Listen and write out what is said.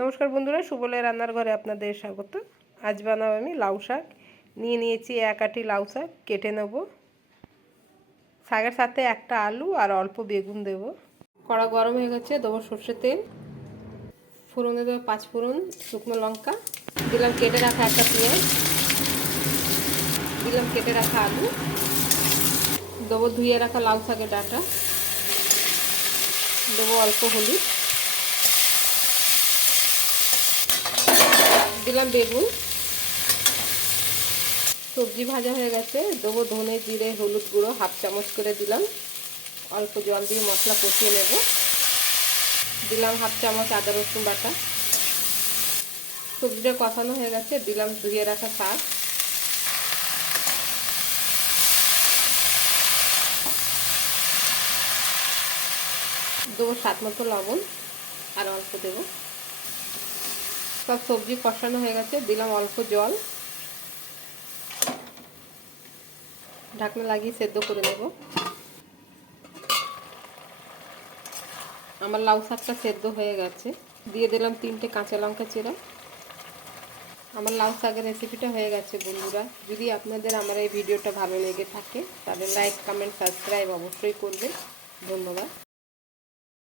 নমস্কার বন্ধুরা সুবলের রান্নার ঘরে আপনাদের স্বাগত। আজ বানাবো আমি লাউ শাক। নিয়ে নিয়েছি এক আটি লাউ শাক, কেটে নেব। শাকের সাথে একটা আলু আর অল্প বেগুন দেব। কড়া গরম হয়ে গেছে, দেবো সর্ষের তেল। ফোড়নে দেবো পাঁচ ফোড়ন, শুকনো লঙ্কা। দিলাম কেটে রাখা একটা পেঁয়াজ। দিলাম কেটে রাখা আলু। দেবো ধুয়ে রাখা লাউ শাকের ডাটা। দেবো অল্প হলুদ। দিলাম বেগুন। সবজি ভাজা হয়ে গেছে। দেবো ধনে জিরে, হলুদ গুঁড়ো, হাফ চামচ করে দিলাম। অল্প জল দিয়ে মশলা কষিয়ে নেব। দিলাম হাফ চামচ আদা রসুন বাটা। সবজিটা কষানো হয়ে গেছে। দিলাম ধুয়ে রাখা শাক। দেবো স্বাদ মতো লবণ আর অল্প দেবো। সব সবজি কষানো হয়ে গেছে, দিলাম অল্প জল। ঢাকনা লাগিয়ে সেদ্ধ করে নেব। আমার লাউ শাকটা সেদ্ধ হয়ে গেছে। দিয়ে দিলাম তিনটে কাঁচা লঙ্কা চিরা। আমার লাউ শাকের রেসিপিটা হয়ে গেছে, বন্ধুরা। যদি আপনাদের আমার এই ভিডিওটা ভালো লেগে থাকে, তাহলে লাইক কমেন্ট সাবস্ক্রাইব অবশ্যই করবেন। ধন্যবাদ।